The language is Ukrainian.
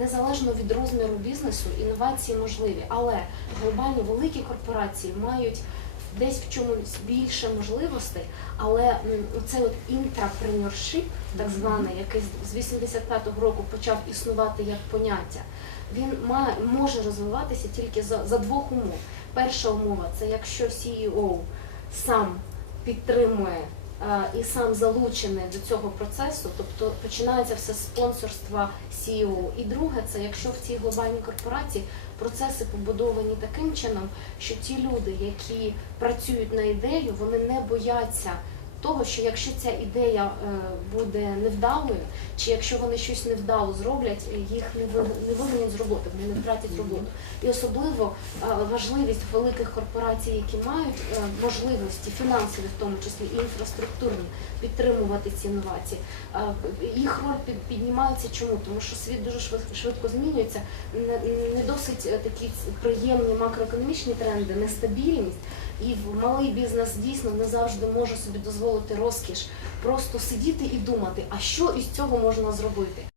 незалежно від розміру бізнесу, інновації можливі, але глобально великі корпорації мають десь в чомусь більше можливостей, але м, оцей от інтрапренершип, так званий, який з- з 85-го року почав існувати як поняття, він має, може розвиватися тільки за, за двох умов. Перша умова це якщо CEO сам підтримує і сам залучений до цього процесу, тобто починається все з спонсорства CEO. І друге, це якщо в цій глобальній корпорації процеси побудовані таким чином, що ті люди, які працюють на ідею, вони не бояться. Того, що якщо ця ідея е, буде невдалою, чи якщо вони щось невдало зроблять, їх не ви- не вигонять з роботи, вони не втратять роботу. І особливо е, важливість великих корпорацій, які мають е, можливості фінансові, в тому числі і інфраструктурні, підтримувати ці інновації. Їх роль піднімається чому? Тому що світ дуже швид- швидко змінюється. Не, досить такі приємні макроекономічні тренди, нестабільність. І малий бізнес дійсно не завжди може собі дозволити розкіш просто сидіти і думати, а що із цього можна зробити.